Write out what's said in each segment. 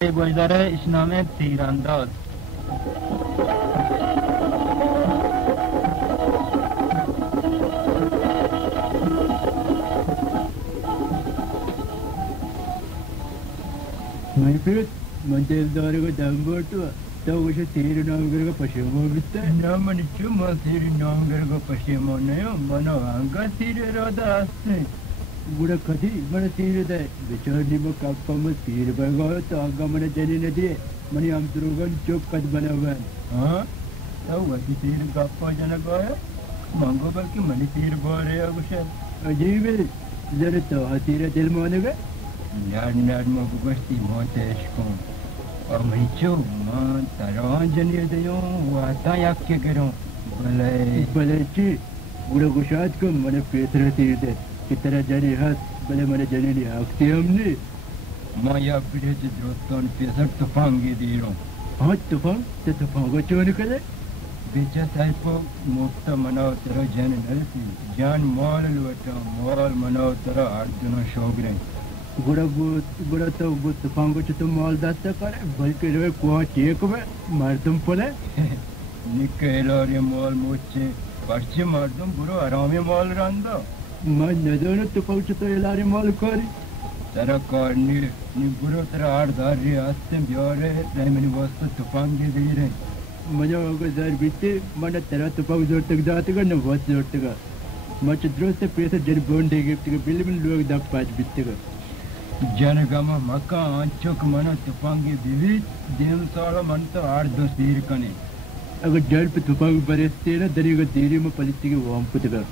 Gözlere işname tirandaz. Manfred, Montevideo Damborto, thou wish a theatre no Pashimo with the Naman chuma tiri nongergo pashimonayo, mano anga tiri roda asti. Buddha Kati, but a theatre that which are never come from a theatre by God, Agamana Jenny, Mani Amtrugan, Chok Kadbanavan. Huh? So what is tiri gappa janagoya? Mango balki mani tiri bore agushan. A Jimmy, Zereto, a theatre del Monaga? Nad Mogasti Montescon. Or Micho, Montaranjani de Yon, Watayakegero. Balachi, Buddha Gushatkum, when a Petra theatre, Kitara Jenny has, Belamana Jenny, Actiumni. Maya bridge droton pesar to fangi diro. Hot to fun, the Pongo Chunicale? Bicha typo mufta manao tera jan nalsi. Jan mall luata, mall manao tera arjuna shogre. Buddha to good to Pongo to mall that the car, Bulky Qua Chico, Martum Pole? Nikelori mall moche, Parchi Martum Buru, Arami mall randa. My nether to pouch to Elari Molcori. Tera corni, Niburu tera ardari astem biore, Remini was to fangi dire. Majoga there bitte, Manatera to Pau Zortega and what Zortega. Much dress the place of Jerry Bond they give to a billion look that patch bittiga. Janagama Maka Anchok Mana to fangi vivid, Dim Sala Manta Ardos dirkane. I got dealt with Tupang Barestera, then you got Dirium of political Wamputiga.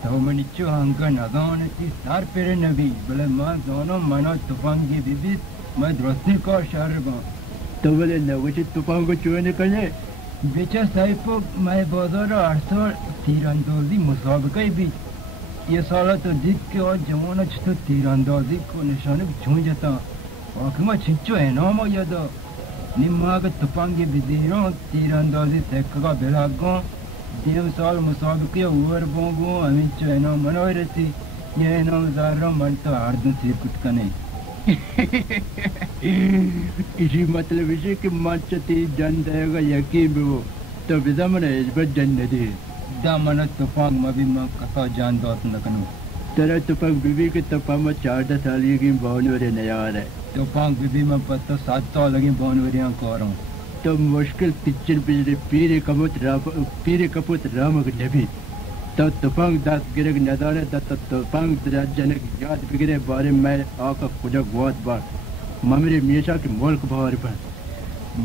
So many Chuhanga Nadonati, Star Perenavi, Belema, Zono, Mana to fangi vivid, my Drosniko Shargon. Towel and which is Tupango Chuanicane. Bicha Saipo, my brother Arthur, Tirandozi, Musabakai beach. Yasala to Dikki or Jamona to Tirandozi, Konishon of Chunjata. Wakima Chicho and Omo Yado. Nimaga Tupangi Bidiro, Tirandozi, Seka Belagon, Dim Sol Musabaki, Urbongo, Amicho and Minority, Yeno Zara Manta Arden Circuit Cane. इसी मतलब इसे कि माचती जन देगा यकीन भी वो तो विधमन है इस पर जन नहीं दामन तूफान मभी म कथा जान दोत न कनु तेरा तूफान बीबी के तूफान में 4 साल की बावनवरे नया है तूफान बीबी में पत्ता 7 साल लगी बावनवरियां कोरों तो मुश्किल पिक्चर बिजली पीरे कपूत राम के नबी तो तूफान दास गिरे नदाने तो तूफान जनक याद बिगड़े बारे में आका खुदा बहुत बार ममेरे मियाशा के मुल्क बाहर पर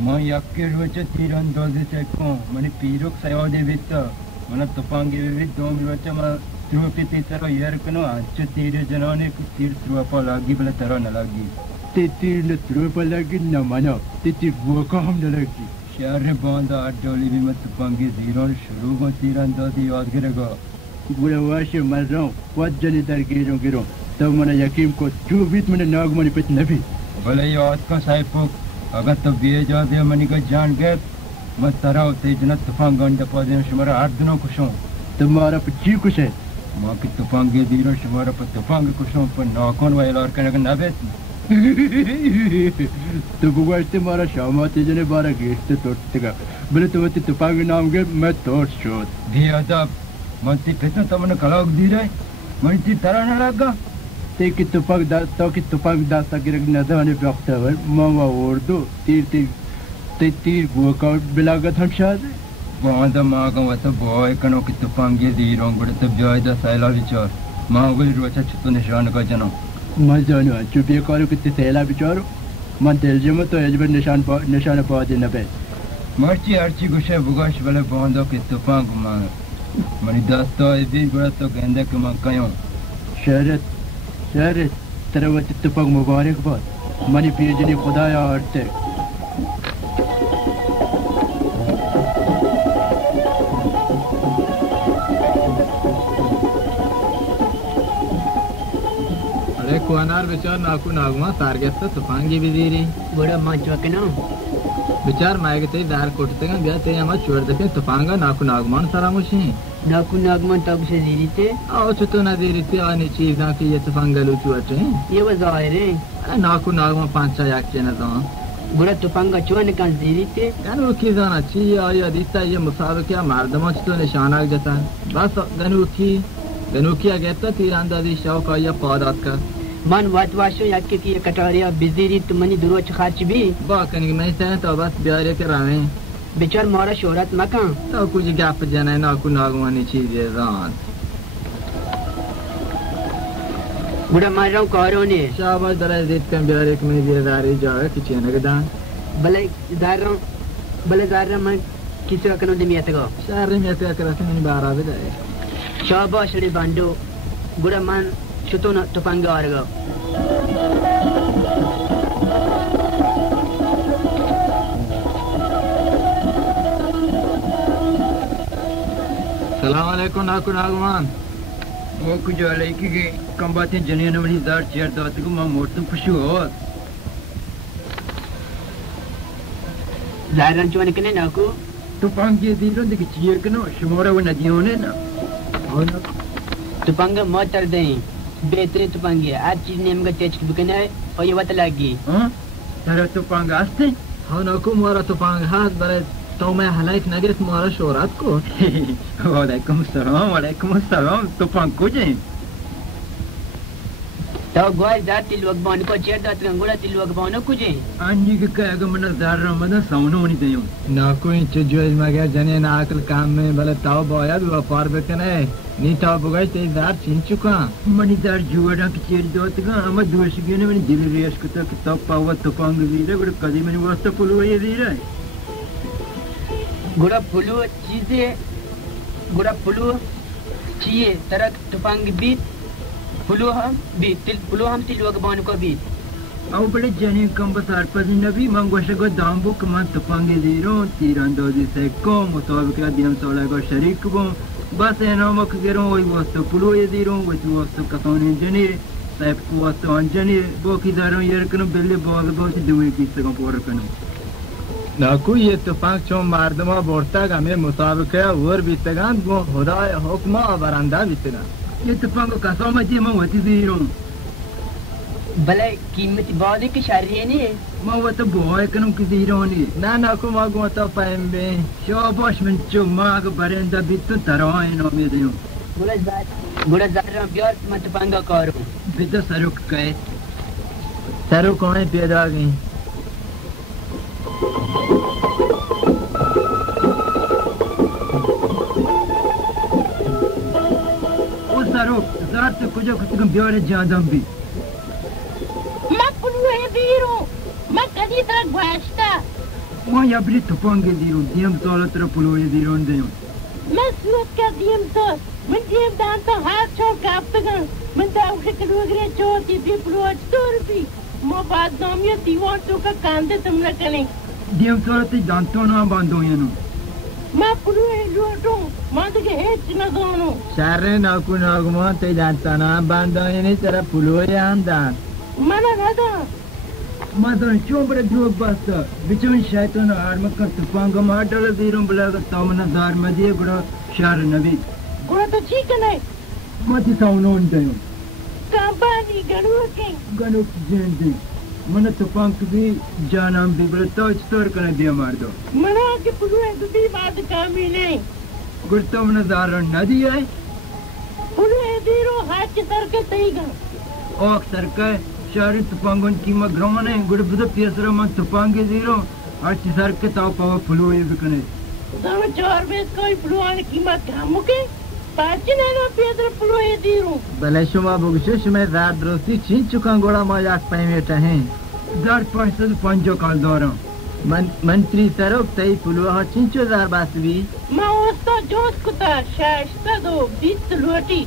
मैं यक्के रोचे तीरंदाजी से को मने पीरोक सयादे बिता मने तूफान के भी 2 रोचे मैं त्रुपि तीतर यार कनो आज तीर जनाने की तीर त्रुपा लागी बले तरह न लागी तीर ने त्रुपा लागी न मानो तीर वो का हम न लागी शहर बांधा डोली भी मत तूफान के जीरो शुरू को तीरंदाजी याद करेगा बुरा वाशे मर रहा हूँ बहुत जनी दर गिरो तब मने यकीन को जो बीत मने नागमणि पे नबी भले याद का साइपो अगर तो बिये जा बिये मनी का जान गए मत तरा होते जना तूफान गंडा पादे शुमारा 8 दिनों खुशों तुम्हारा पच्ची कुछ है माँ की तूफान के दिनों शुमारा पर तूफान के खुशों पर नाकोन वाले और करने का नबे तो गुवास्ते मारा शामाते जने 12 गेट से तोड़तेगा बोले तो वती तूफान के नाम के मैं तोड़ शोध भी अदब मंती कितना तमने कलाक दी रहे मंती तरह न लगा ते की तूफान दास तक नदाने वक्तवर मामा उर्दू तीर गोका बिलागत हम शायद बांधा माँ का वैसा बॉय कनो की तूफान के दी रोंग बड़े तब जाए दा सैला विचार माँ को रोचा छुट्टो निशान का जनो मैं जानो चुपिया करो कितने सैला विचारो मन तेल जमा तो अजबर निशान पा देना पे मर्ची अर्ची गुशे बुगाश वाले बांधो की तूफान को माँ मनी दास्ता इधर बड़ा तो गेंदे के माँ कयों शहरत तरवती तूफान मुबारक बात मनी पीजनी खुदाया आरते अरे कुआनार बेचार नाकू नागमा तारगेस्ता तूफान की बिदीरी बड़ा मंच वकनो बेचार मायगते दार कोटते गया ते हम छोड़ दे तूफान का नाकू नागमान सारा मुशी नाकू नागमान तब से दीरीते आओ चतो ना दीरीते आनी चीज़ आती ये तूफान गलू चुआचे ये वज़ाहिर है नाकू नागमा 5-6 याक चेना तो गुड़ा तुफांगा चुवन का जीरीते गनुकी जाना चाहिए और ये दिखता है ये मुसाबका मर्दमा तो निशान आ जाता है बस गनुकी आ गया तो तीरंदाजी शौक या पौधात का मन वात वाशो याके की कटारिया बिजरी तुमनी दुरोच खाच भी बाकन की मैं से तो बस प्यारे के रहे बेचार मोरा शोहरत मका तो कुछ गप जने ना को नागवानी चीज है जान गुड़ा मार रहा हूँ कौरों ने शाबाश दरा जित के प्यारे के में दिलदारी जावे कि चेन के दान भले दार रहा मैं किसी का कनो दिमिया तको शहर में ऐसे करते नहीं बाहर आ जाए शाबाश रे बांडो गुड़ा मान शुतो न तुफांगा आ रहा सलाम अलैकुम नागमान वो कुछ वाले की कम बातें जनियन वाली दार चेयर दात को मां मोड़ तुम खुशी हो जायरन चुवन कने ना को तुफान के दिनों देखिए चेयर कनो शुमारा वो नदियों ने ना और तुफांगा मोटर दे बेहतरीन तुफांगी आज चीज नेम का तेज बिकना है और ये बात लगी हां तारा तुफान आस्ते हाँ ना को मोरा तुफान हाथ बरे तो मैं हलाइक नगर तुम्हारा शोहरत को वालेकुम सलाम तुफान को जे तो गोय जात तिलवक बान को चेर दात गंगुड़ा तिलवक बानो कुजे अंजी के कहेगा मन दार रमदा साउनो नहीं दयो ना कोई चजो मगर जने ना अकल काम में भले ताव बोया भी व्यापार बेकने नी ताव बुगाई ते दार चिन चुका मनी दार जुवड़ा के चेर दोत गा हम दोष गेने मन दिल रेस को तो पावा तुफान वीरे गुड़ कदी मन वास्ते फुलवा ये वीरे गुड़ा फुलू चाहिए तरक तुफांग बीत फुलू हम तिलवक बान को बीत अब बड़े जने कम बसार पर नबी मंगोश को दाम्बो कमान तुफांगे जीरो तीरंदाजी से को मुताबिक दियम सोला को शरीक बो बस है ना मक गेरो वही वस्तु फुलू ये जीरो वही वस्तु कतौने जने साहब को वस्तु अंजने बो की दारो यार कनो बेले बहुत दुए की से को पोर कनो नाकू ये तुफान चो मर्दमा बोरता का में मुताबिक और बीतगान वो खुदा हुक्म बरांदा बीतना ये तुफान को कसम है मैं होती जीरो भले कीमत बहुत की शारी नहीं मैं वो तो बॉय कनो की जीरो नहीं ना नाकू मागो तो पाएंबे शाबाश मन चो माग बरेंदा बित तराए नो में देयो गुड़ा जार प्यार मत पांगा करो बित सरुक कहे सरुक कौन पैदा गई ज़ात कुछ कुछ ब्यारे जादम भी मैं कुलवे दीरो मैं कदी तक भाषता मैं याबरी तुफांगे दीरो दियम सोला तरह पुलोए दीरो देयो मैं सूत का दियम तो मैं दियम दान तो हाथ छोड़ कापतगन मैं दाव के कलुगरे चोती भी पुलोच तोर भी मैं बात नामिया दीवार तो का कांदे तुम न कने दियम सोला ते जानतो ना बांधो यानो मैं कुलवे लोटो मैं तो के हेच न दोनो शारे नाकू नागमा ते जानता ना बांधो ये नहीं तेरा पुलोए आमदान मना नदा मदन चोबरे द्रोग बस्ता बिचों शैतान आर्म कर तुफान का मार डाल दीरो बुलागा तामना दार मदिए गुड़ा शार नबी गुड़ा तो ठीक है मति साउनो देयो काबानी गणु के जेंदी मन तुफान भी जानम भी बड़ा तो स्टोर कर दिया मार दो मना के पुलवे तो भी बात कामी नहीं गुड़तो मन दार नदी है पुलवे दीरो हाथ के सर के तईगा ओक सर का शारी तुफांगन की मग्रमने गुड़ बुद पियसरा मन तुफांगे दीरो हाथ सर के ताव पावा पुलवे बिकने दाव चार बेस कोई पुलवान की मत कामुके पाची ना पियसरा पुलवे दीरो भले शुमा बुगशुश में रात रोसी चिन चुका गोड़ा मजाक पे बेटा है दार पांच पंजो काल दौरा मंत्री सरोक तई पुलवा चिंचो दार बासवी मैं उसका जोश कुता शाश्ता दो 20 लोटी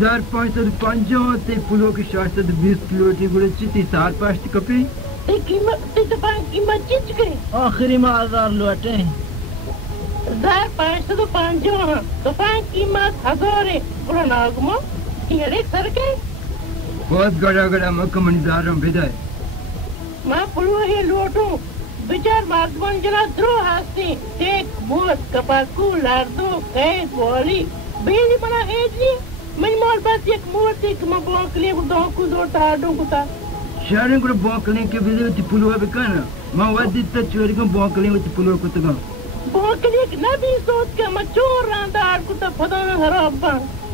दार पंजो ते पुलो की शाश्ता 20 लोटी गुड़े चिती सार पास्ट कपी ते कीमत चिच के आखिरी में 1000 लोटे दार 505 तो कीमत 1000 है पूरा नागमा ये सर के बहुत गड़ा मकमनी दारम विदाय मैं पुलवा ये लोटो विचार मार्गमन जना द्रो हास्ते टेक मोस कपाकू लार्दो कैद बोली बेली बना हेजली मैं माल बात एक मोर देख मैं बॉकले को दो टाडो को ता शारे को बॉकले के विदे पुलवा बिकाना मैं वदित तो चोरी को बोकले में पुलो को तो बोकले न भी सोच के मैं चोर रांदार को तो फदाना हराबा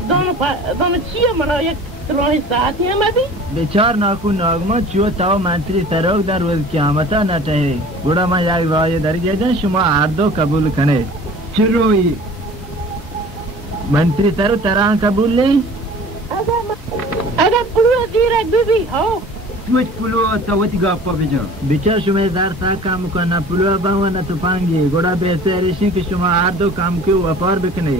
दोनों चिया मरा एक रोही साथ है मैं भी बेचार नाकू नागमा चो ताव मंत्री सरोग दर रोज क़यामत न ठहे गुड़ा मा याग वाये दरजे जन शुमा आर्दो कबूल कने चलो ये मंत्री सरो तरह कबूल ले अगर पुलवा दीरा दुबी हो तुझ पुलवा तवती गापा बेजा बिचार शुमेदार सा काम करना पुलवा बावा न तुपांगी गुड़ा बेसे ऋषि की शुमा आर्दो काम क्यों अपार बिकने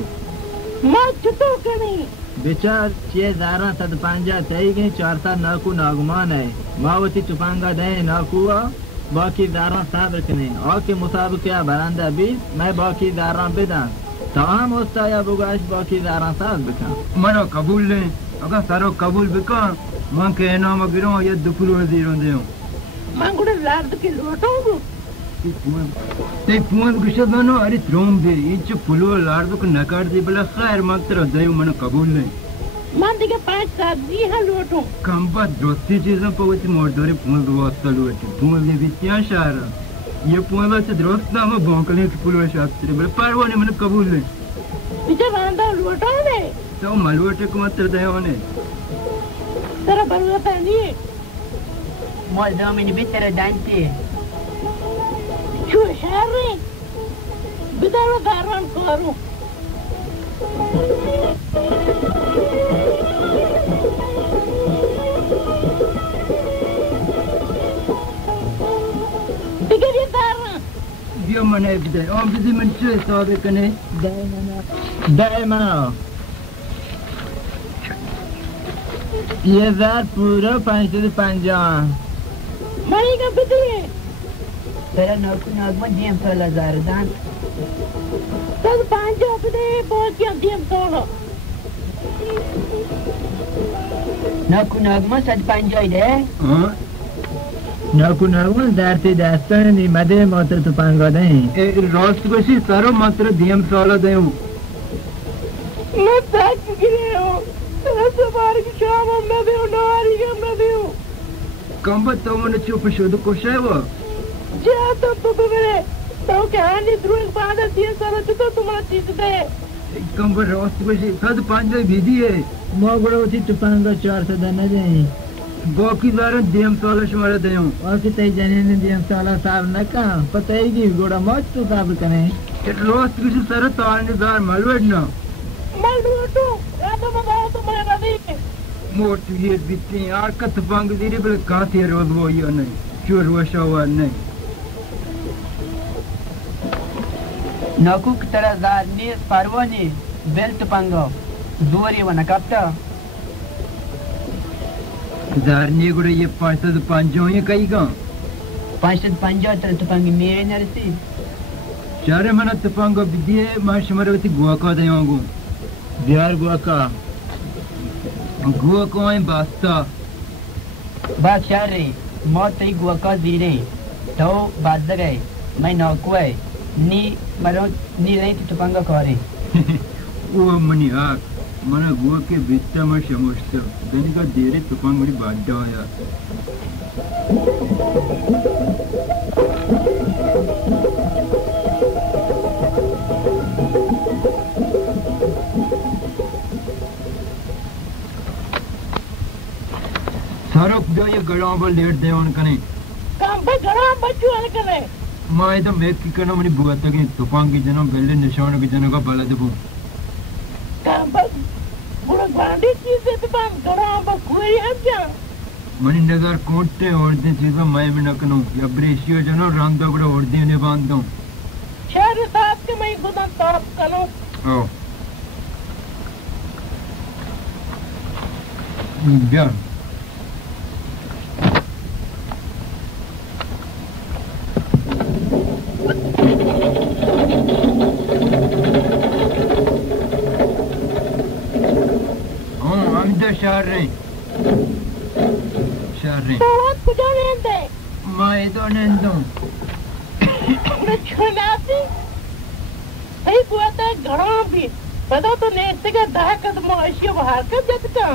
मैं छुटो कनी बिचार 6000 सद पांजा तई गई 4 नाकू नागमान है मावती तुपांगा दे नाकुआ बाकी दारा साब रखने और के मुसाबका बरांदा भी मैं बाकी दारा बिदा तमाम होता या बुगाश बाकी दारा साब बिका मनो कबूल ले अगर सारो कबूल बिका मां के नाम गिरो ये दुपुलो दीरो देओ मां गुड़ लाड के लोटोंगो ते पुन गुशा बनो अरे त्रोम दे इंच पुलो लाड को नकार दे बला खैर मात्र दयो मनो कबूल ले मां दिके 5-7 दी है लोटो कंबा दोस्ती चीजों पवती मोरदोरे पुन दोस्त लोटे पुन दे बित्या शारा ये पुन बस दोस्त ना म बोकले के पुलो शास्त्र बल परवो ने मनो कबूल ले बिचा रांदा लोटो ने तो मलवटे को मात्र दयो ने तेरा बरवता नहीं मोल दोमिन बितर दांते Şu şerri bir daha daran koru. Dikkat et daran. Diyor mana evde. Ama bizim için sahibi kene. Dayma ये जार पूरा 550 Mari ka bidli. तेरा नाकू नागमा DM 16,000 दान Tad panjo bidli बहुत क्या DM 16. नाकू नागमा 750 दे हाँ नाकू नागमा दारते दास्तान नी मदे मोटर तुपांगा नहीं रोस्ट को सी सारो मात्र DM 16 दे मैं थक गया हूँ. ऐसे बार की शाम मैं भी हूँ नारी का मैं भी हूँ. कंबत तो मन चुप शोध को शेवा जा तो मेरे तो क्या नहीं द्रुह बाद 3 साल तो तुम्हारा चीज दे. कंबत रोस्ट को सी साथ 5 विधि है मोगड़ो थी तुपांगा 400 दने नहीं बाकी दार DM 16 शुमारे दे और कितने जने ने दिया साला साहब न का पता ही कि गोड़ा मौज तो साहब कने रोस्ट को सी सारो ताने दार मलवेड ना मैं लूटू ऐसा बताओ तो मैं नहीं मोटी ये बित्ती यार कत पंग दीरे बल काथे रोज वो ये नहीं चोर वशा हुआ नहीं नाकू की तरह जार नी परवो नी बेल्ट पंगो दूरी वन कप्ता दारनी गुड़े ये 505 ये कई का 550 तरह तुपांगी मेरे नरसी चारे मना तपंग विधि मां शमरवती गुआ का दयोगो बिहार गुआ का गुआ को है बास्ता बादशाह रे मौत ही गुआ का दीरे तो बाद गए मैं नौकू है नी मरो नी रही थी तुपांगा करे वो मनी आक मना गुआ के बित्ता में समझते देने का देरे तुपांग बड़ी बात जाया सारो जो ये गड़ां पर लेट दे उन कने काम पे गड़ा बच्चू हल करे मां तो मैं की करना मनी बुआ तक तुपांग की जनो बेले निशान की जनो का बाला देबो काम पे बुरा गांडी चीज से तो काम गड़ा पर कोई है क्या मनी नजर कोटते और दे चीज़ों मैं भी न करूं या ब्रेशियो जनो रांदा गुड़ा और दे ने बांधो शहर साथ के मैं खुदा ताप करो ओ बियार Sharri. बहुत कुछ नहीं दे मैं तो नहीं दूं मैं छुनाती सही हुआ था घड़ा भी पता तो नहीं इसका दाह कदम ऐसी बाहर कर जाता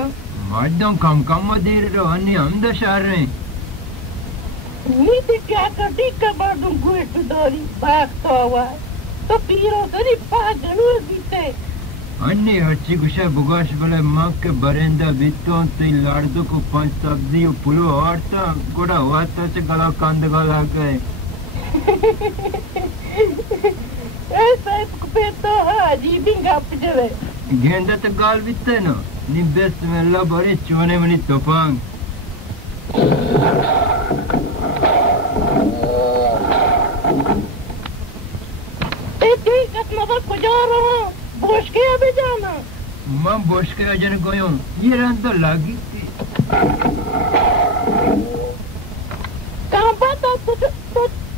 मर्दों कम कम देर रोहनी हम तो Sharri Niet de kakadieke maar de goeie dori baaktawa. तो पीरो तरी पागल हो बीते अन्य हच्ची गुशा बुगाश बले मां के बरेंदा बितो ते लाड़दो को पांच सब्जी पुलो आटा गोड़ा वाता से गला कांद गला के ऐसा पे तो हाजी बिंगा पजले गेंदा तो गाल बिते न नि बेस्ट में ला बड़े चोने मनी तोपांग बोश के अभी जाना मां बोश के अजन गयो ये रन तो लागी थी कहां पता तो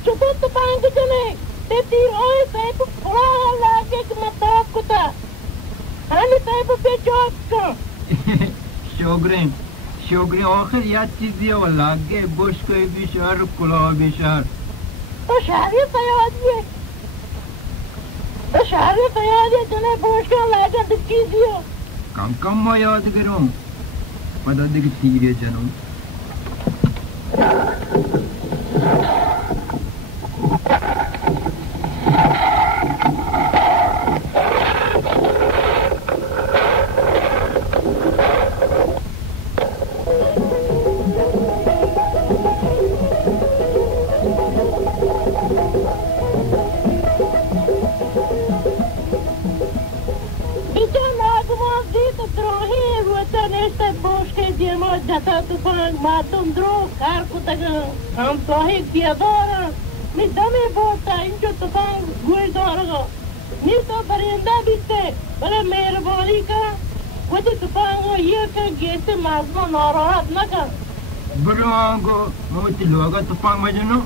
चुप तो पाएंगे जने ते तीर ओए से तो थोड़ा लागे कि मैं तो कुता हानी ते पे चौक का शोगरे आखिर याद चीज ये लागे बोश के भी शहर कुला भी शहर तो शहर तैयार है तो शहर तैयार है जने बोश का लागे दिखी दियो कम मैं याद करूं पता दिख तीरे जनो Data tufang matum dro kar kutaga ham tohi tiadora mi dame bota injo tufang guidora mi to barienda bitte bale meherbani ka kodi tufang ye ka gete mazma narahat na ka Brango moti loga tufang majno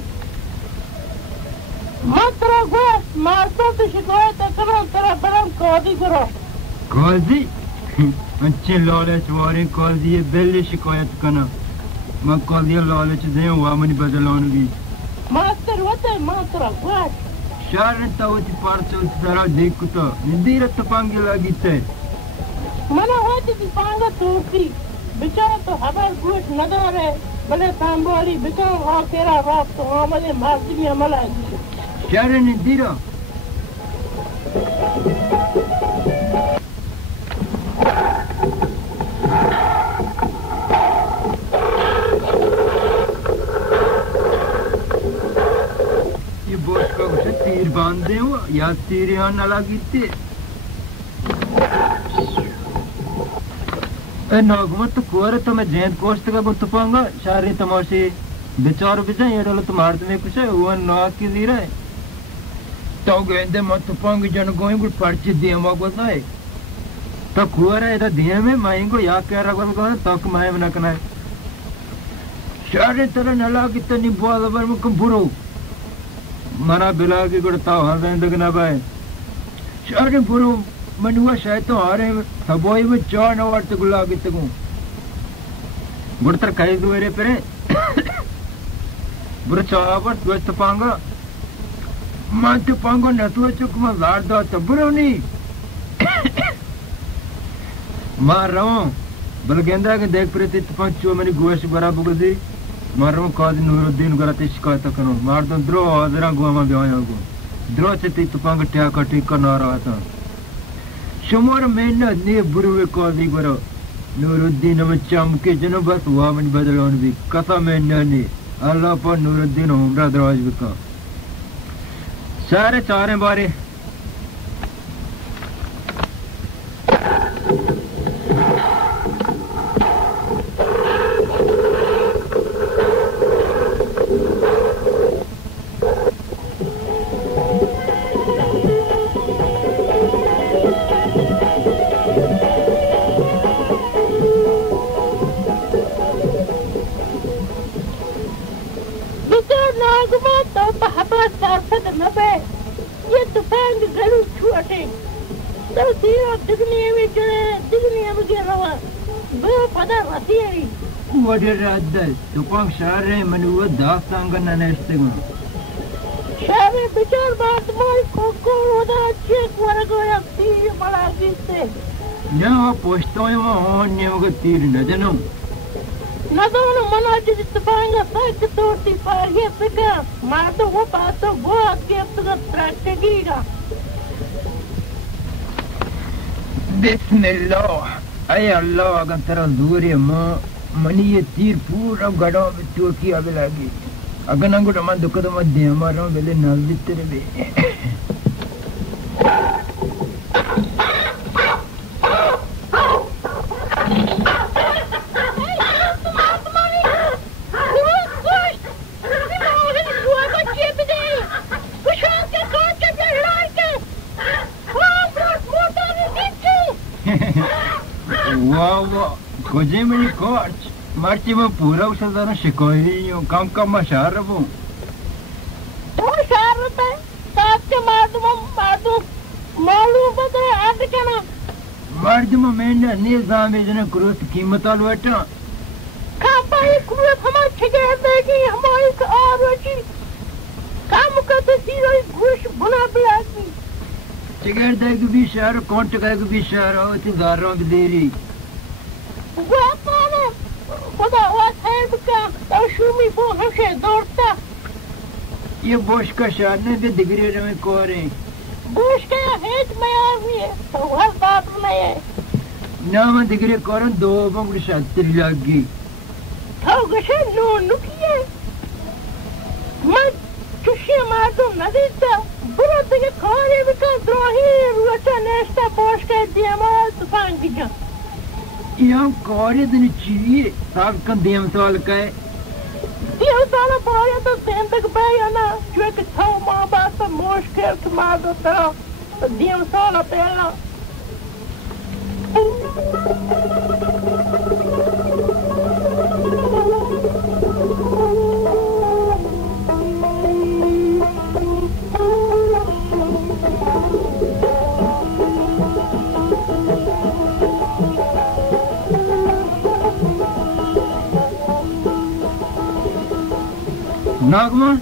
matra gwas marto to shikoyat karo tara baram kodi goro कौजी अच्छे लालच वारे कौजी ये बेले शिकायत करना मैं कौजी लालच दे वामनी बदलाऊंगी master होते मास्टर वाट शारन तावती पार्चो सारा देखो तो निंदीर तपांगे लगी थे मना होती तपांगा तोसी बेचारा तो हमार गुट नगर है भले सांबोली बेचारा हाँ तेरा रात तो हमारे मार्ची में हमला शारन निंदीर तीर बांधे हो या तीर यहाँ न लगी थी नागमत तो कोरे तो मैं जैन कोस्ट का गुत्त पाऊंगा शारी तमाशे बेचारो बेचा ये डालो तुम्हारे तुम्हें कुछ है वो ना की दी रहे तो गेंदे मत पाऊंगी जन गोई गुट पर्ची दिए मगवत है तो कोरे इधर दिए में माइंगो या क्या रखा बगैर तो कमाए में न कनाए शारी तरह न लगी तो नहीं बोल बर में कम बुरो मना बिला की गुड़ता हर दिन लगना भाई शादी बुरो मनुआ शायद तो हारे सबोई में चार नवार तक गुलाबी तक गुड़तर कहीं दुएरे परे बुरा चावर दोस्त पांगा मानते पांगा नतुआ चुक में लाड़ दो तो बुरो नहीं मार रहा हूँ बलगेंद्रा के देख प्रति तपंग चो मेरी गोश बराबर गुज़ी मारो काज नूरुद्दीन गराते शिकायत करो मार दो द्रो हाजरा गुआमा ब्याया गो द्रो से ती तपंग ट्या कटी करना रहा था शुमार मेहनत ने बुरुवे काजी गरो नूरुद्दीन में चमके जनो बस वामन बदलावन भी कसा मेहनत ने अल्लाह पर नूरुद्दीन हमरा दरवाज बिका सारे चारे बारे Tupang share manuwa daftanga na nestingo. Share bichar baat mai koko roda chek warago yak tir malagiste. Ya posto yo onne oga tir na jano. Nadona manage tupanga tak torti parye saka. Mato wo pato wo akepta strategiga. Bismillah. Ay Allah agan tera duri ma mani ye तीर पूरा गड़ा में टोकी आवे लगी. अगर ना गुड़ा man दुख तो मत दे हमारा बेले नाल बितरे बे. Wow, कोजे में कोच मार्ची में पूरा उसे ज़रा शिकायत हूँ काम मशार वो तो शार होता है साथ के मार दूँ मालूम पता है आज क्या ना मार दूँ मैंने निज़ाम में जने क्रूस कीमत आलू ऐटा कापाई क्रूस हमारे छिके देगी हमारी आरोची काम करते सीधा घुस बुना बिलाती छिके देगी भी शहर कौन टकाएगी भी शहर हो इतनी दारों की देरी Guapana, पता हुआ है क्या और शुमी वो हमसे दौड़ता ये बोश का शहर ने भी डिग्री में कोरे बोश का हेड में आ गई है तो वह बात नहीं है ना मैं डिग्री कोरन दो बंगड़ शातिर लगी तो कैसे नो नुकिए मैं चुशी मार दूँ नदी था बुरा तो ये खाने में का द्रोही रुचा नेस्टा बोश का दिया मार तूफान गिजा यहाँ कार्य दिन चाहिए साब का देम साल का है ये साला बाया तो सेंटक बाया ना जो एक थाव माँ बाप तो मोश कर मार दो तो देम साला पहला नागमन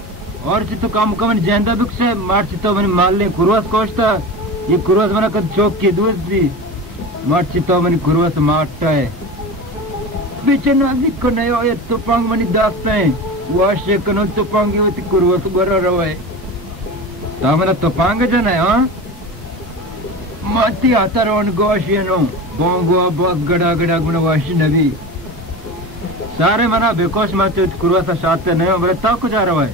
और चित्तो काम कमन जेंदा बिक से मार चित्तो बनी माल ले कुरवास कोष्टा ये कुरवास बना कद चौक की दूर दी मार चित्तो बनी कुरवास मारता है पीछे नाजिक को नयो ये तुपांग बनी दास्ता है वाशे कनो तुपांग ये वती कुरवास बरा रवाए तामना तुपांग जन है हाँ माती आता रोन गोशी नो बोंगो बहुत गड़ा गड़ा गुना वाशी नबी सारे मना बेकोश माचे कुरवासा शाते नहीं बड़े ता कुछ आ रहा है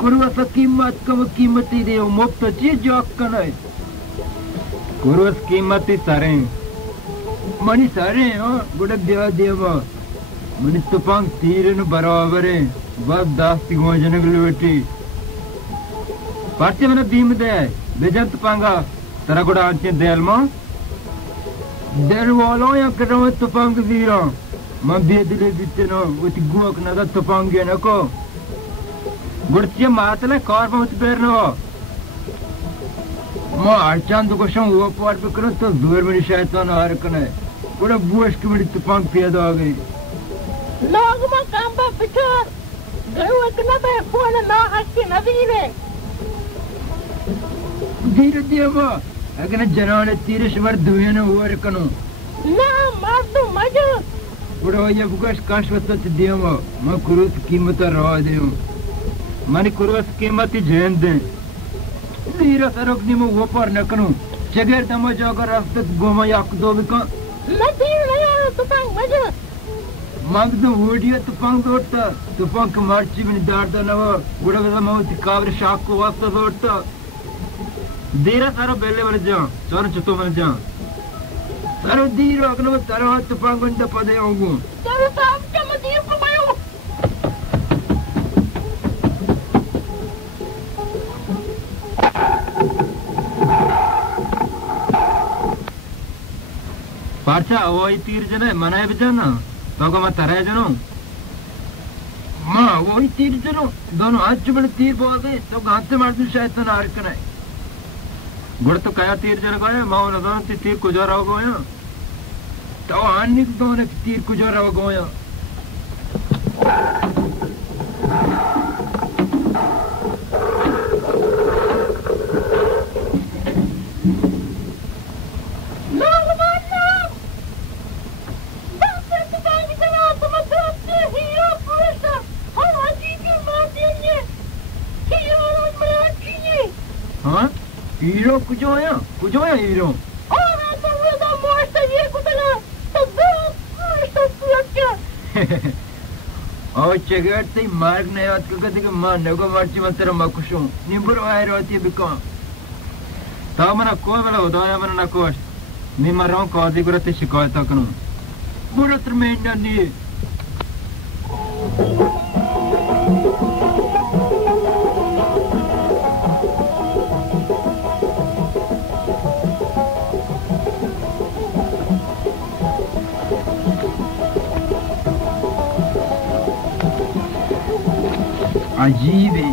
कुरवासा कीमत कम कीमती दे मुफ्त चीज जो अक्कन है कुरवास कीमती सारे मनी सारे हो गुड़े दिया देवा मनी तुपांग तीरन बराबर है बस दास्ती गोजने के लिए बैठी पार्टी मना बीम दे बेजन तुपांगा तेरा गुड़ा आंचे देल मो देर वालों या करो तुपांग दीरा मैं बेदले बिते नो उत गुक न दा तपंगे न को गुड़चे मातले कार बहुत पेर नो मैं आचान तो कोशं वो पार पे करो तो दूर में शैतान हार कने बड़ा बुश की बड़ी तपंग पैदा आ गई लोग में काम पर पिछो गयो इतना तो फोन ना हकी नदी रे धीरे धीरे वो अगर जनाने तीर शवर दुए न हुआ कनो ना मार तो मजा बड़ो ये बुकाश काश वत्त दियो मैं कुरुस कीमत रवा दियो मानी कुरुस कीमत जेन दे नीरा सरकनी में वो पर न कनु जगह दम जाकर रास्ते गोमा याक दो बिका नदी नहीं आ तुपांग मजा मांग दो वोडियो तुपांग दोड़ता तुपांग मार्ची में दारदा न वो गुड़ा का मौत कावर शाक को वास्ता दोड़ता देरा सारा बेले वाले जा चार चतो वाले जा सारो दीरो अगनो तारो हाथ तुपांगन द पदे होगु तारो साहब क्या मदीर पमायो पार्चा वो ही तीर जने मनाए बजाना तो को मत तरह जनो मां वो ही तीर जनो दोनों हाथ चुबड़ तीर बोल दे तो हाथ से मार दे शैतान हार कने गुड़ तो कया तीर जन गया मां न दोनों तीर गुजारा हो गया तो आने दोनों तीर गुजारा हो गया लोग मारना बाप से तुपांग जनाब हाँ हीरो कुछ होया हीरो और चगट ते मार्ग नहीं आत को कदे के मां नगो मारची मतर मकुशो निंबर आय रहती बिको ता मना कोई वाला उदाया मना ना कोश मी मरो कादी गुरते शिकायत कनु बुरत में ननी अजीब है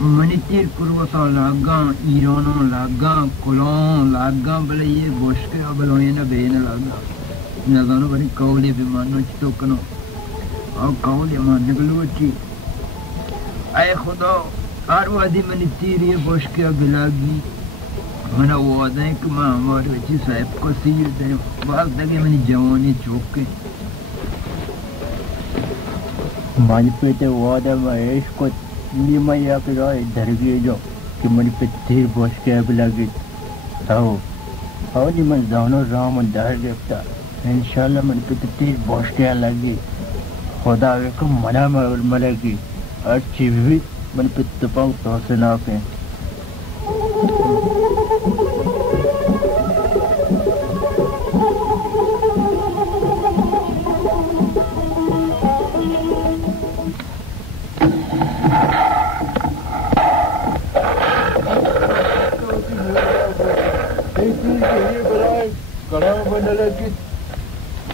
मनितिर कुरवसा लागा ईरानो लागा कुलों लागा बले ये बोशके बलो ये ना बेन लागा न जानो बनी कौले बेमानो चितो कनो और कौले मारने को लोची आए खुदा हर वादी मनितिर ये बोशके बिलागी मना वो आदे कि मां हमारे बच्ची साहब को सीर दे बाग दगे मनी जवानी चौके मानी पेटे वादा महेश को नीमा या के राय धरगी जो कि मनी पे तीर बोश के लगी आओ नी मन जानो राम दर देवता इंशाल्लाह मन पे तीर बोश के लगी खुदा वे को मना मलेगी अच्छी भी मन पे तपाऊ तो से ना पे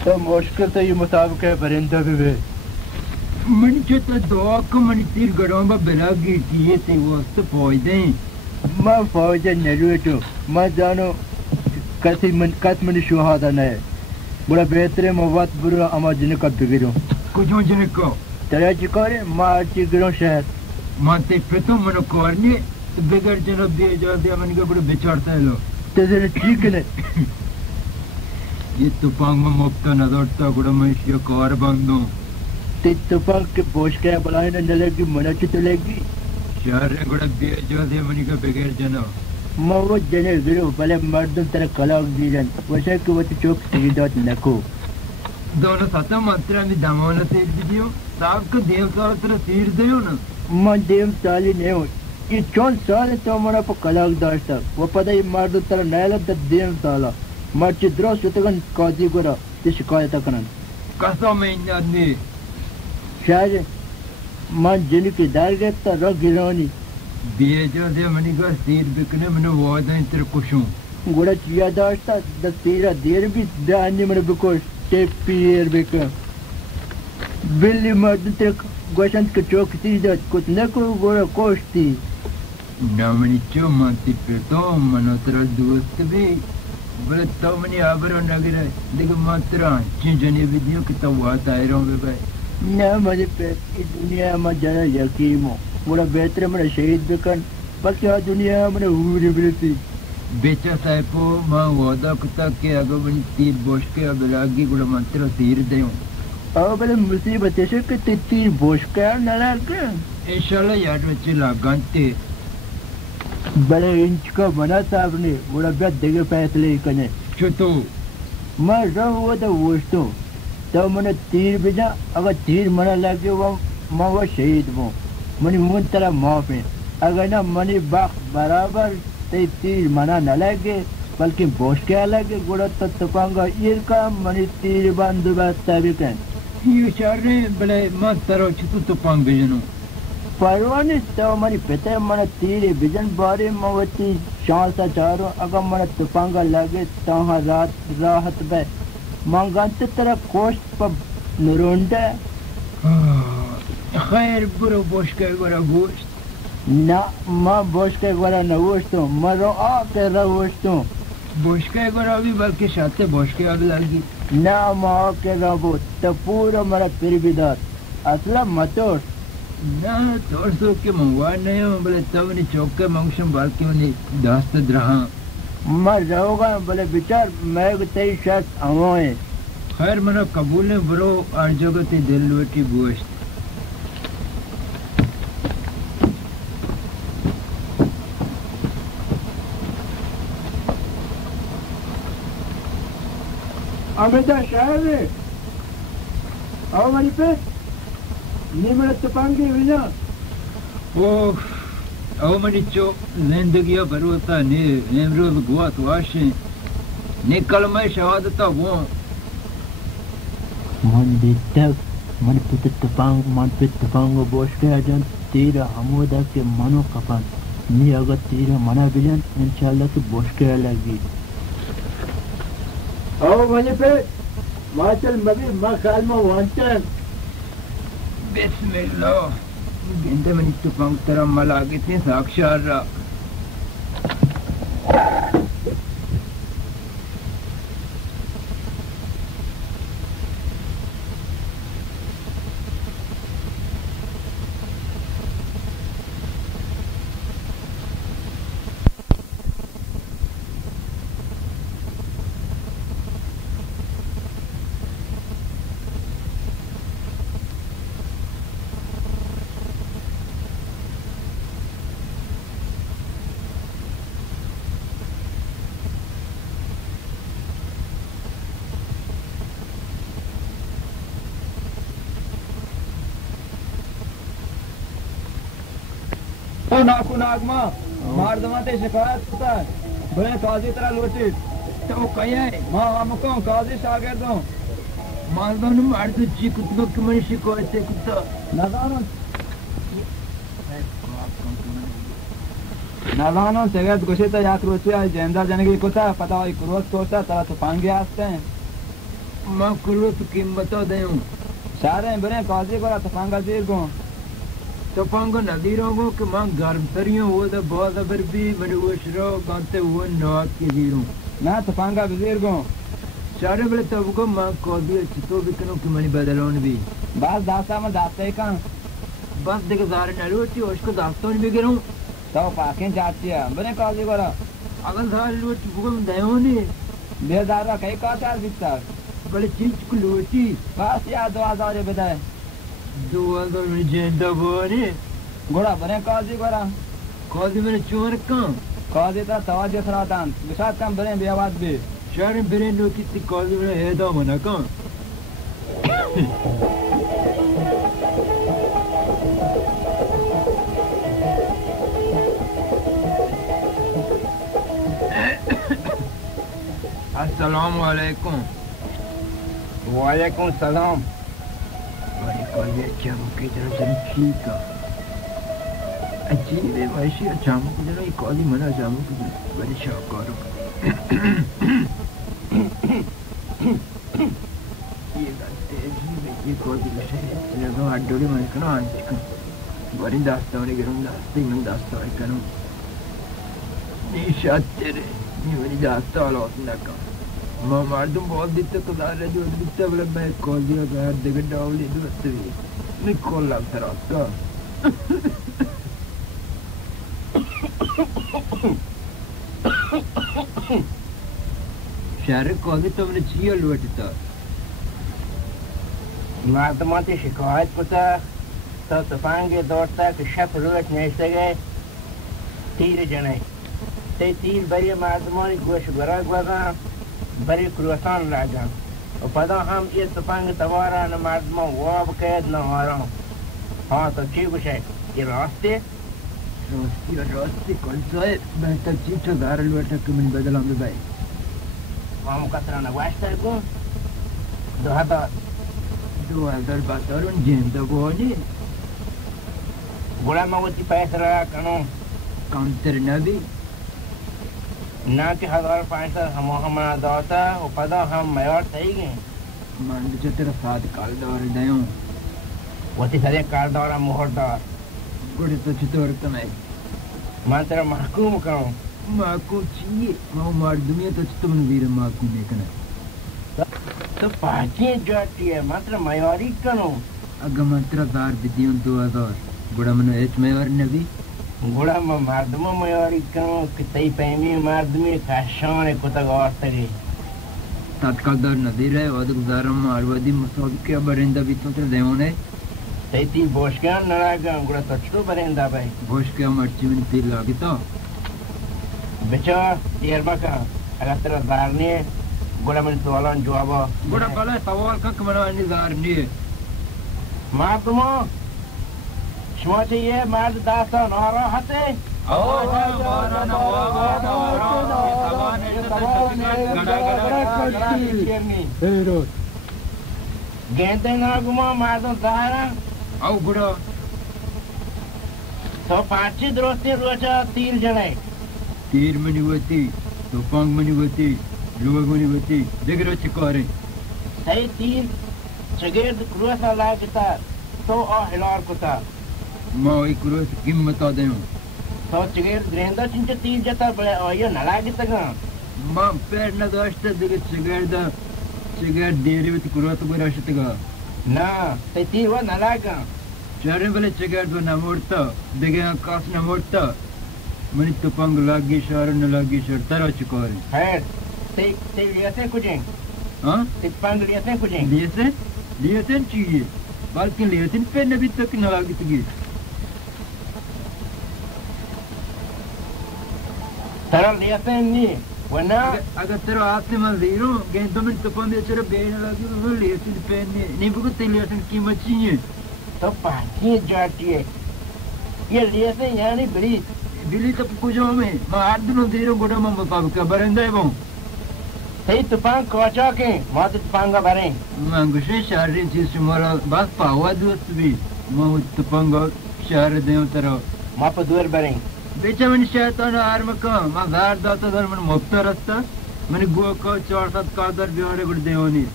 तो मुश्किल तो ये मुताबिक है परिंदा भी वे मन चता दो को मन तीर गड़ों बा बिला गिरती है ते वक्त पौधे मां फौज नलुए तो मां जानो कसी मन कत मन शुहादा न बड़ा बेहतर मवात बुरा अमा जिन का बिगड़ो कुछ जन को तेरा चिकारे मां चिगड़ो शहर मां ते पेतो मन कोरने बिगड़ जन दे जो दे मन के बड़े बेचारता है लो तेरे ठीक है ये तुपांग में मुफ्त नजरता गुड़ा में ये कार बंदो ते तुपांग के बोश के बुलाए न लगी मना चलेगी शहर रे गुड़ा दे जो दे मन के बगैर जना मां वो जने गिरो भले मर्द तेरे कलाक दीजन वैसे कि वो चौक सीधा नको दोनों साथा मात्रा में दामोला से वीडियो साहब को देव साल तेरे सीर देयो ना मां देव साली नहीं हो ये 4 साल तो हमारा पर कलाक दाश्ता वो पता ही मर्द तेरे नैला द देव साला मर्ची द्रोस सुतगन काजी गोरा ते शिकायत करन कसो में आदमी शायद मां जिन की दार गए तो रग गिरानी दिए जो दे मनी का सीर बिकने मने वादा तेरे कुशों गोड़ा चिया दाश्ता द तीरा देर भी दानी मने बिकोश ते पीर बिक बिल्ली मर्द तेरे गोशंत के चौक सीधा कुछ न को गोरा कोष्टी ना मनी चो मानती पे तो मनो तेरा दोस्त भी बोले तो मनी आबरो नगरे लेकिन मात्रा चिंजनी वीडियो की तो बात आए रहो भाई ना मुझे पे इस दुनिया में जरा यकीन हो बड़ा बेहतर मेरा शहीद बिकन बाकी आ दुनिया में हुरी बिरती बेचा साहब मां वादा कुत्ता के अगो बनी तीर बोश के अबलागी गुड़ा मात्रा तीर देऊं अब बड़े मुसीबत है कि तीर बोश के न लगे इंशाल्लाह याद बच्चे लागंते बड़े इंच का बना साहब ने बड़ा बेद देगे फैसले कने चुतो मैं रहो तो वोस्तो तो मैंने तीर बिना अगर तीर मना लगे वो मैं वो शहीद हूँ मनी मुन तरह माफ है अगर ना मनी बाख बराबर ते तीर मना न लगे बल्कि बोश के लगे गुड़ा तो तुपांगा ईर का मनी तीर बंद बात तभी कहें ये चारे बड़े मत तरो चुतो तुपांग बेजनो परवानी तो मनी पिता मन तीर बिजन बारे मवती शांसा चारो अगर मन तुपांगा लगे तो राहत बे मंगंत तरह कोष्ट पर नरोंडे खैर बुरो बोश के गोरा गोश्त ना मां बोश के गोरा न गोश्तो मरो आ के रहोश्तो बोश के गोरा भी बल्कि साथे बोश के अब लगी ना मां के रहो तो पूरा मरा फिर बिदात असला मतोर ना तोड़ सो के मंगवा नहीं हो बोले तब नहीं चौके मंगशम बाकी उन्हें दास्त रहा मैं रहोगा बोले विचार मैं तेरी शर्त आवाए खैर मना कबूल है बरो अर्जगती दिल लुटी गोश्त अमेदा शहर आओ मरी पे निमर तुपांगे विना ओ आओ मरी चो जिंदगी भरोसा ने नेमरोज गुआ तो आशे ने कल मैं शहादता वो मन देख मन पित तुपांग बोश के अजन तेरा हमोदा के मनो कपन नी अगर तेरा मना बिलन इंशाल्लाह के बोश के लगी आओ मरी पे माचल मबी मा खाल में वांचन बिस्मिल्लाह गिंदे मनी तुपांग तेरा मला कितने साक्षात रहा नाकू नागमा मार दमाते शिकायत होता है बड़े काजी तरह लोटे तो कहीं है मां हमको काजी शागिर्द हूं मार दो न मार दो जी कुत्तों की मनी शिकायत है कुत्ता नादानो सेगत गुशिता याक रोचिया जेंदा जनगी कुत्ता पता है क्रोध कोता तरह तो पांगे आते हैं मां कुलो तो कीमत दे हूं सारे बड़े काजी को तफांगा जीर को तो पंगो नदीरों को कि मां गर्म तरियों वो तो बहुत अबर भी मैंने वो शरो गाते हुए नाक के जीरों ना तफांगा वजीर को सारे बड़े तब को मां को दिया चितो भी कनो कि मैंने बदलोन भी बस दास्ता में दास्ते का बस देख सारे नलोटी उसको दास्तों भी गिरूं तो पाके जाती है बड़े काजी को अगर सारे लोटी भूगम दयो ने बेदारा कई का चार दिखता बड़े चीज को लोटी बस यार 2000 बताए 2000 में जेंदा बोरे गोड़ा बने काजी गोड़ा काजी मेरे चोर कम काजी ता तवाजे सरादान विशाद कम बने बेआवाज भी शहर बिरे नो कितनी काजी मेरे हैदा मना कम अस्सलाम वालेकुम वालेकुम सलाम बड़ी काजी अच्छा मुझे तरफ से ठीक है अजीब है वैसे अच्छा मुझे जरा एक काजी मना जामु कुछ बड़ी शाहकार ये बात अजीब है ये काजी विषय है तो अड्डोली मन करो आज का बड़ी दास्तान करूँ दास्ती मन दास्तान करूँ निशात तेरे ये बड़ी दास्तान होती ना का मां मर्दम बहुत दित्ते तो दार जो दित्ते बले मैं कॉल दिया घर देख डावली दोस्त भी मैं कॉल लगता रात का शहर को भी तुमने छिया लुटता मातमाती शिकायत पता तो तफांगे दौड़ता कि शफ रोट नहीं सके तीर जने ते तीर बड़ी मातमानी गोश गरा गरा बड़ी क्रोसान लागा और पता हम ये तफांगे तवारा न मातमा वाब कैद न हारा हाँ तो ठीक है ये रास्ते कौन सा है बेहतर चीज दार लुटा कि मैं बदला में भाई मामू कतरा न वास्ता को 2000 बात और उन जेंदा बोनी बुरा मवती पैसा रहा कनो काउंटर न भी ना के 1500 हमारा दौता और पता हम मयोर सही गए मान जो तेरा साथ काल दौर दयो वती सारे कार दौरा मोहर दौर गुड़े तो चितौर तो मैं मान तेरा महकूम करूं माको चाहिए मैं मार दुनिया तो तुम वीर माको देखना तो पाची जाती है मात्र मयोरी करूं अगर मात्र दार विधियों 2000 गुड़ा मनो एच मयोर नबी गुड़ा में मर्दमो मयोरी करूं कि तई पैमी मर्दमी का शान को तक और तरी तत्काल दार नदी रहे और गुजारम मारवादी मसौद के बरिंदा भी तो देवो ने तई ती बोश के नरागा गुड़ा तचतो बरिंदा भाई बोश के मर्ची में तीर लागी तो बेचा यार बका अगर तेरा दार ने गोड़ा मन सवालन जवाब गोड़ा पहले सवाल का कमरा निजार नहीं मातुमो शमा चाहिए मर्द दासा नहरा हते गेंदे ना गुमा मर्द दारा आओ गुड़ा तो पांची दोस्ती रोजा 3 जने तीर मनी होती तो पांग मनी होती लोग मनी होती देख रो चिकारे सही 3 चगेर क्रोसा लागता तो आ हिलार कोता मां एक क्रोस कीमत आ देओ तो चगेर ग्रेंदा चिंच 3 जता बळे आयो न लागता गा मां पेड़ न दोस्त देख चिगेर देरी वित क्रोस गोराशत गा ना ते 3 व न लागा चारे बले चिगेर तो न मोड़ता देगे आकाश न मोड़ता मनी तो पंग लागी शहर न लागी शहर तरह चिकारे है ते लेते कुछ हां ते पंग लेते कुछ लेते चाहिए बल्कि लेते पे नबी तक न लागी तगी तरह लेते नहीं वना अगर तेरा हाथ में जीरो गेंद तो मिनट तो पंदे चलो बेन लागी तो लेते पे नहीं बुको ते लेते कीमत चाहिए तो पांची जाती है ये लेते यानी बिली तो कुछ में मैं आठ दिनों जीरो गोड़ा में बाप का बरंदे वो सही तुपांग कोचा के माते तुपांगा भरे मैं गुस्से शारीरिक चीज मोरा बस पावा दोस्त भी मैं तुपांग शहर देव तरह माप दूर भरे बेचा मन शैतान आर्म का मैं घर दाता दर मन मुफ्त रास्ता मैंने गो को 4-7 कादर बिहारे गुड़ देवनी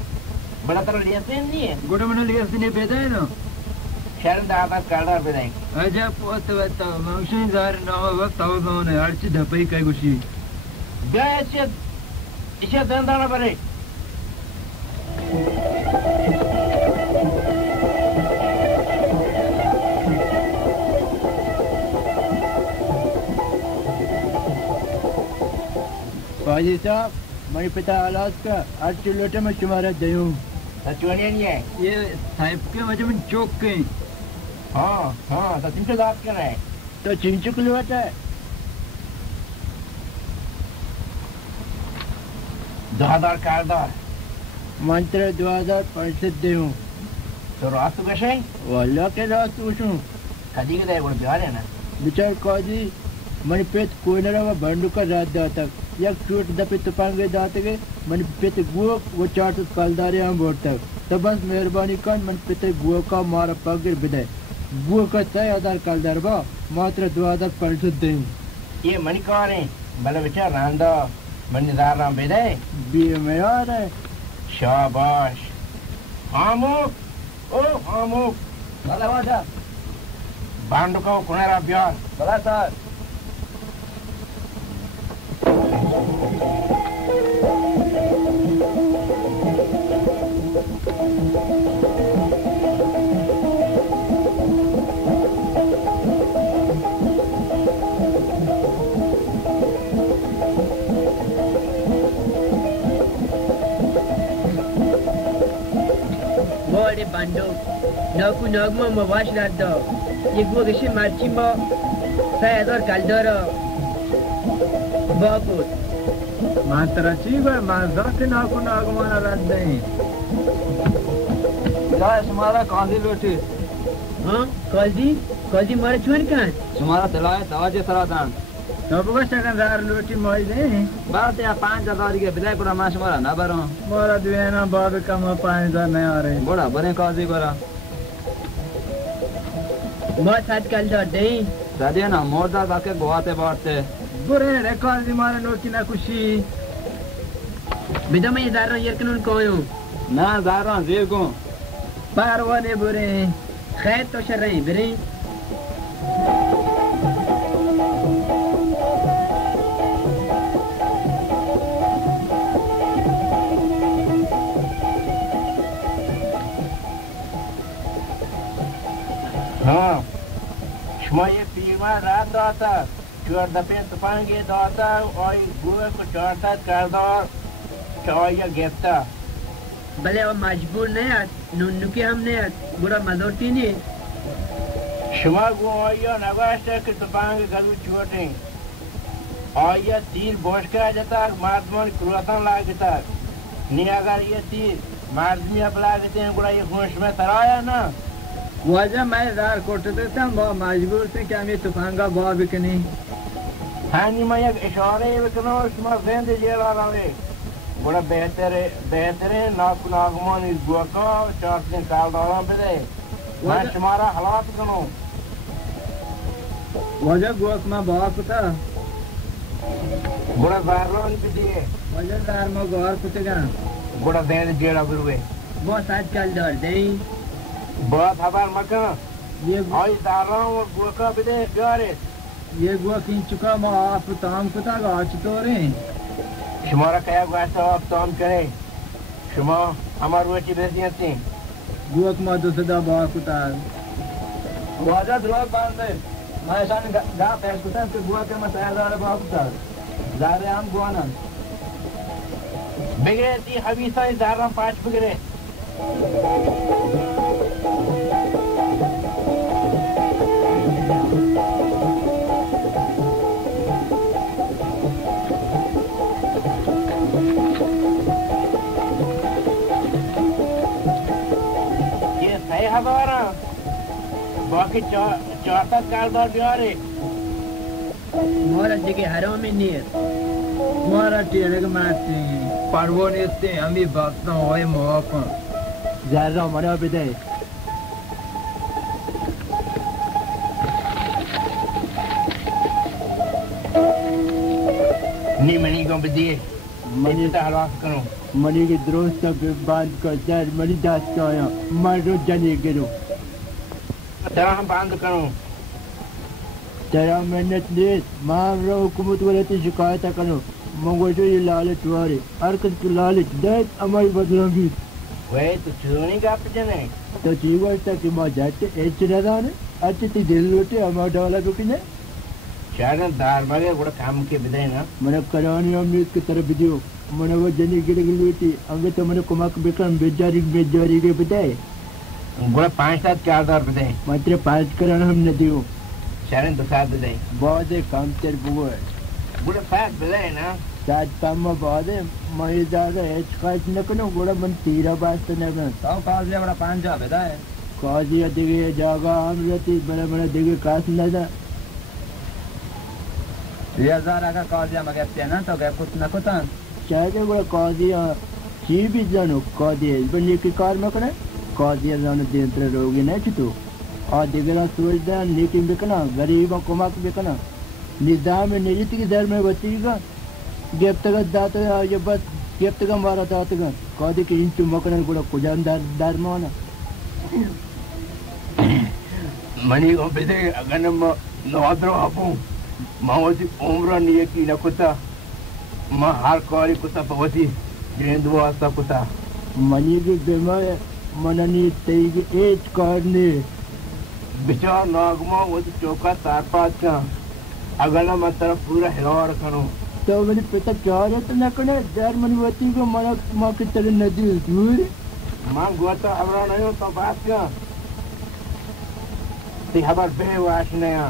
बड़ा तरह लेते नहीं है गुड़ मन लेते नहीं बेदा है ना शहर दादा काड़ा बेदा अजा पोत वता मंशन जार ना वक्त हो दोने अर्च धपई काय गुशी गए इसे दंदाना भरे पाजी साहब मेरे पिता आलास का आज चिल्लोटे में तुम्हारा दयूं सचवानी नहीं है ये साहिब के वजह में चौक के हाँ तो तुमसे बात करना है तो चिंचुक लुआता है 2000 कारदार मंत्र 2000 दयूं तो रात कैसे वाला के रात उठूं कदी के दे बोल प्यार है ना बिचार काजी मन पेट कोई न रहा बंडू का रात दाता एक टूट दपे तुपांगे दाते के मन पेट गुओ वो 400 कालदारे हम बोलता तो बस मेहरबानी कर मन पेट गुओ का मारा पगड़ बिदे गुओ का 6000 कालदार बा मात्र 2500 दें ये मनी कौन है भले विचार रांदा मनीदार राम बेदे बी में यार है शाबाश हामो ओ हामो भला वादा बांडू का कुनारा ब्याह भला sir Mori bando, naku nagma mawash laddo. Yegwo gishi marchimo, saya dor kaldoro. Bakut. मात्रा चीवा माजा के नाकु नागमाना रद्दे Guys, तुम्हारा काजी लोटी. हाँ काजी मारे छुन का तुम्हारा तलाय ताजे सरादान. तब को सेकंडर लोटी मोई दे बात या 5000 के बिलाई पूरा मास मारा ना बारो. मोरा दुएना बाब कम 5000 नहीं आ रहे बड़ा बने काजी करा. बहुत हाथ कल दे दादी ना मोरदा जाके गोवाते बाटते. बुरे रिकॉर्ड मारे लोटी ना खुशी बिदा में दार यार कनून कोयो ना दारा जेब को पारवाने बुरे खैर तो शर रही बिरे हाँ शुमा ये पीमा रात दाता चोर दपे तुपांगे दाता और गुए को चोरता कर दो चोया गेता भले वो मजबूर नहीं नुन्नु के हमने बुरा मदोटी नहीं शुमा गो आया नवास्ते के तुपांगे गलू चोटे आया तीर बोश का जाता मार्दमन क्रोतन लागता नहीं अगर ये तीर मर्दमिया बुला देते हैं गुड़ा ये होश में तराया ना वजह मैं दार कोटे देता हूँ मजबूर थे कि हमें तूफान का भाव बिकनी हाँ नहीं मैं एक इशारे बिकना उसमें जिंदगी जेला रहे गुड़ा बेहतर है नागमान इस बुआ का 4 दिन काल दौरान पे दे मैं तुम्हारा हालात करो वजह गुआक में भाव कुता गुड़ा दारों पे दिए वजह दार में गौर कुतेगा गुड़ा जिंदगी जेला बुरुए वो साथ चल दौड़ दे बहुत हबार मका ये आई दारों और बुआ का पे दे प्यारे ये गुआ किन चुका मैं आप ताम कुता गाच तो रे शुमारा क्या गुआसा आप ताम करे शुमा हमार वची बेसियती गुआक में तो सदा भाव कुता वाजा द्रोह बांधे मैं सान गा पैस कुता तो गुआ के मैं तैयार भाव कुता जारे हम गुआना बिगड़े थी हबीसा इस दारा 5 बिगड़े हमारा बाकी 4 काल दौर बिहारे मोरा जगह हरों में नीर मोरा टेरे के मारते हैं पर वो नेते हमें बातों होए मौका ज़्यादा मरा बिदे नहीं मनी को बिदिए मनी तो हलाक करो मनी के दोस्त के बांध कर दर मनी दास का आया मारो जाने गिरो तेरा हम बांध करो तेरा मेहनत ले मारो हुकूमत वाले तो शिकायत करो मंगो जो ये लालच वाले हरकत की लालच दैत हमारी बदलांगी वही तो चुनी का पजने तो जीवन तक मां जाते एच रहा ने अच्छे ती दिल लोटे हमारा डाला तो किने शायद दार बागे गुड़ा काम के बिदे ना मने करानी उम्मीद की तरफ विडियो मने वो जनी गिर गिलती अंगे तो मने कुमाक बेकम बेजारी के बताए गुड़ा 5-7 4 दौर बिदे मात्र 5 कराना हम न दियो शायद तो 7 बिदे बहुत है काम तेरे बुआ है गुड़ा 5 बिदे ना 7 काम में बहुत है मैं ज्यादा एच काट न करो गुड़ा मन 13 बात न कर तो काज ले बड़ा 5 जा बेटा है काजी दिगे जागा हम रहती बड़े दिगे कास न था 2000 का काज या मगे ना तो गए कुछ न कुछ चाहे बड़ा काजी जी भी जानो काजी बल्ले की कार में करे काजी जानो देंत्र रोगी नहीं छितो और दिगरा सोचदा नीति बिकना गरीबों को माक बिकना निजाम नीति की दर में बचेगा गिफ्तगत दात ये बस गिफ्तगा मारा दात का काजी के इंचु मकन गुड़ा कुजानदार दरमाना मनी को बिदे अगर नवाद्रो आपू मावती उम्र नहीं की न कुता मां हर कोई कुता पवती जेंदो आस्ता कुता मनी की बीमार मननी तेगी एज करने बिचार नागमा वो तो चौका 4-5 का अगला मतलब पूरा हिलार करो तो मेरे पिता क्या रहे तो न करने दर मनवती को मना मां की तरह नदी दूर मां गोता हमरा नहीं हो तो बात का ती हमार बेवाश नया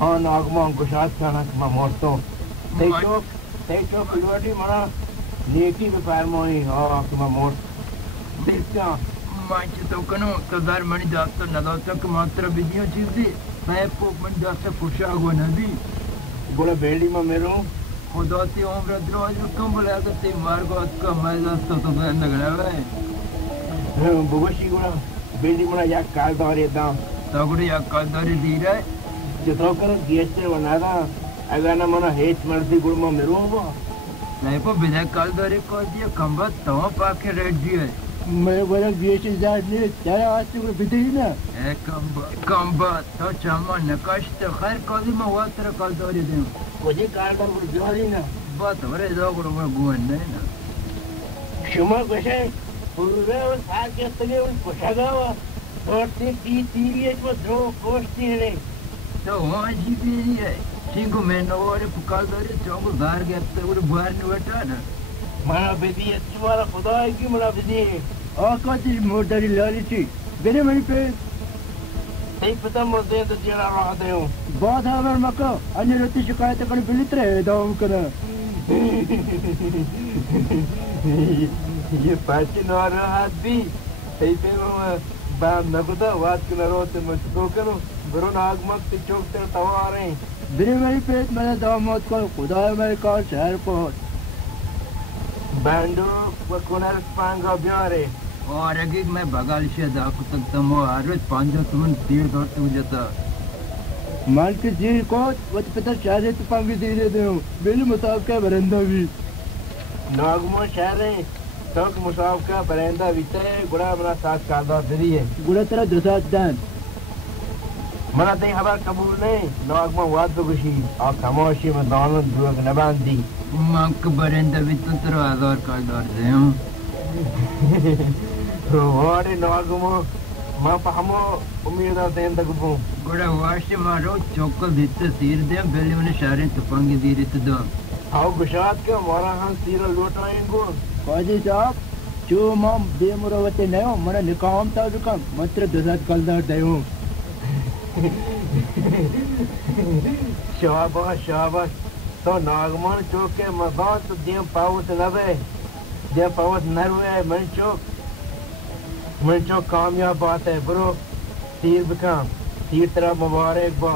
हाँ नागमा गुशात करना मैं मोरतो ते चौक लोटी मरा नेकी पे पैर मोई हाँ कि मैं मोर देखता मांच तो कनो तो दर मणि दास तो नलो तक मात्र बिदियो चीज दी मैं को मन दास से खुशा गो नदी बोला बेड़ी में मेरो खुदाती उम्र द्रोज कम बोला करते मार को का मैं दास तो नगड़ा है बगोशी गुना बेड़ी मना या काल दारे दा तगड़ी या काल दारे दी रे जो तो कर गेस्टे बनादा अगर ना मना हेच मर्दी गुड़ में मेरो वो नहीं को बिना काल दारे को दिया कंबत तो पाके रेड दिए मैं बड़ा गेस्ट जार ने तेरा आज तो बिदई ना ए कंबत तो चमा नकाश तो खैर कदी में हुआ तेरा काल दारे दे कोई काल दार गुड़ जोरी ना बात बरे दो गुड़ में गुन नहीं ना शुमा कशे पूरे उस आगे तले उस पोशागावा और तीरी एक वो द्रो कोष्टी है तो वहाँ जी भी नहीं है ठीक मैं नवारे पुकार दे चौंगो बाहर गया तो वो बाहर नहीं बैठा ना माना बिदी तुम्हारा खुदा है कि मना बिदी आकाशी मोटरी लाली थी बिने मनी पे नहीं पता मुझे तो जेड़ा रहा दे हूँ बहुत हमार मका अन्य रोटी शिकायत कर बिलित रहे दाम करा ये पार्टी नौरात भी ऐसे में बाम नगुदा वाद के नरोते मुझको करो बरो नागमक से चौक तेरे तवा आ रहे हैं बिरे मेरी पेट मैंने दामाद को खुदा मेरे कार शहर पहुंच बैंडो वो कुनर पांगा ब्यारे और अगे मैं बगाल से दाखु तक तमो आरोज पांजो तुमन तीर दौड़ते हो जाता मान के जी को वो पता शायद तो पांगी दे दे बिल मुसाब का बरंदा भी नागमो शहर है तक मुसाब का बरंदा बीते गुड़ा बना साथ कादा दरी है गुड़ा तेरा दसात दान मना ते खबर कबूल नहीं नागमो वाद बगशी और खामोशी में दानों दुआग नबान दी मांक बरंदा बीते तेरा आधार कार्ड दौड़ दे हम रोवारे नागमो मां पहमो उम्मीद आते हैं तक बूं गुड़ा वाशी मारो चौकल भीतर तीर दे बेली उन्हें शारे तुपांगी दी रित दो आओ गुशात के मारा हां तीर लौटाएंगो काजी साहब जो मम बेमुरवते नयो मन निकाम ता दुकाम मात्र दसात कलदार दयो शाबाश शाबाश तो नागमान चौक के मगान तो दिया पावत लबे दिया पावत नरवे मन चौक कामयाब बात है ब्रो तीर बिकाम तीर तरह मुबारक बा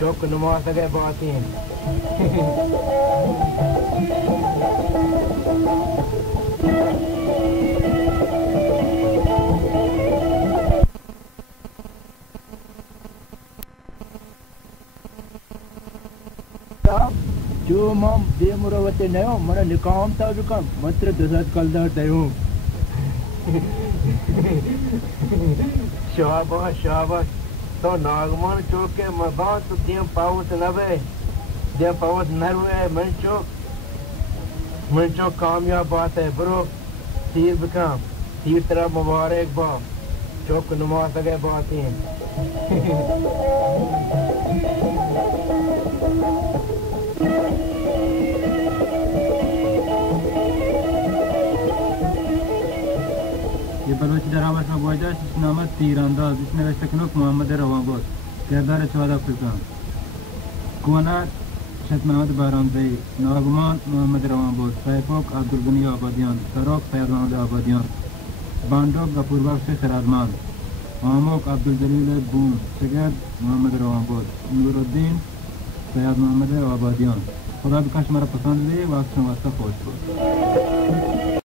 चौक नुमा सके बात है जो मम बेमुरवते नयो मन निकाम ता दुकाम मात्र दसात कलदार दयो शाबाश शाबाश तो नागमान चौक के मगान तो दिया पावत लबे दिया पावत नरवे मन चौक कामयाब बात है ब्रो तीर बिकाम तीर तरह मुबारक बा चौक नुमा सके बात है ये बलोच ड्रामा में बोझा नामा तीरंदाज इसमें वैसे मोहम्मद रवाबोद किरदार चौद अफ्रीका कोना शेख मोहम्मद बारामदई नागमान मोहम्मद रवाबोद सैफोक अब्दुल गनी आबादियान सरोक सैयद मोहम्मद आबादियान बांडोक गफूर बख्श खराजमान मामोक अब्दुल जलील बूम सैयद मोहम्मद रवाबोद नूरुद्दीन सैयद मोहम्मद आबादियान खुदा बिकाश हमारा पसंद है वाक़ वास्ता खोज